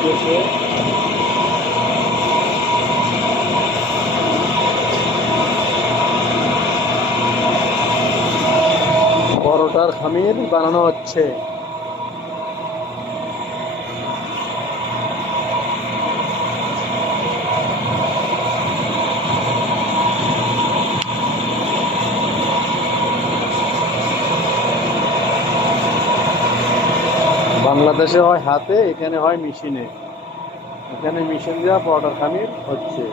যাইতেছে পরোটার খামির বানানো হচ্ছে। বাংলাদেশে হয় হাতে, এখানে হয় মেশিনে। এখানে মেশিন দেওয়া পরোটার খামির হচ্ছে।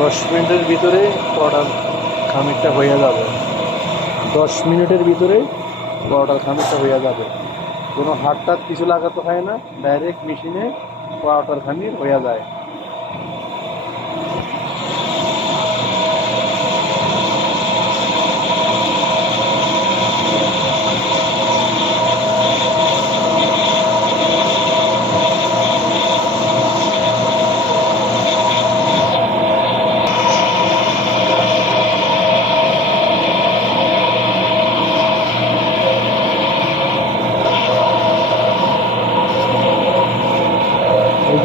দশ মিনিটের ভিতরে পরোটার খামিরটা হয়ে যাবে। দশ মিনিটের ভিতরে পরোটার খামিরটা হয়ে যাবে। কোনো হাত টাত কিছু লাগাতে হয় না, ডাইরেক্ট মেশিনে পরোটার খামির হয়ে যায়।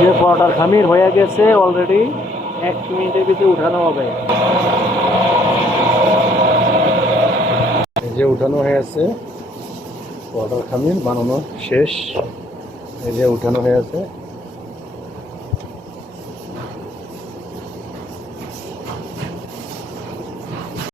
যে পরোটার খামির হয়ে গেছে অলরেডি এক মিনিটের ভিতরে উঠানো হবে। যে উঠানো হয়ে আছে পরোটার খামির, বানানো শেষ। এই যে উঠানো হয়েছে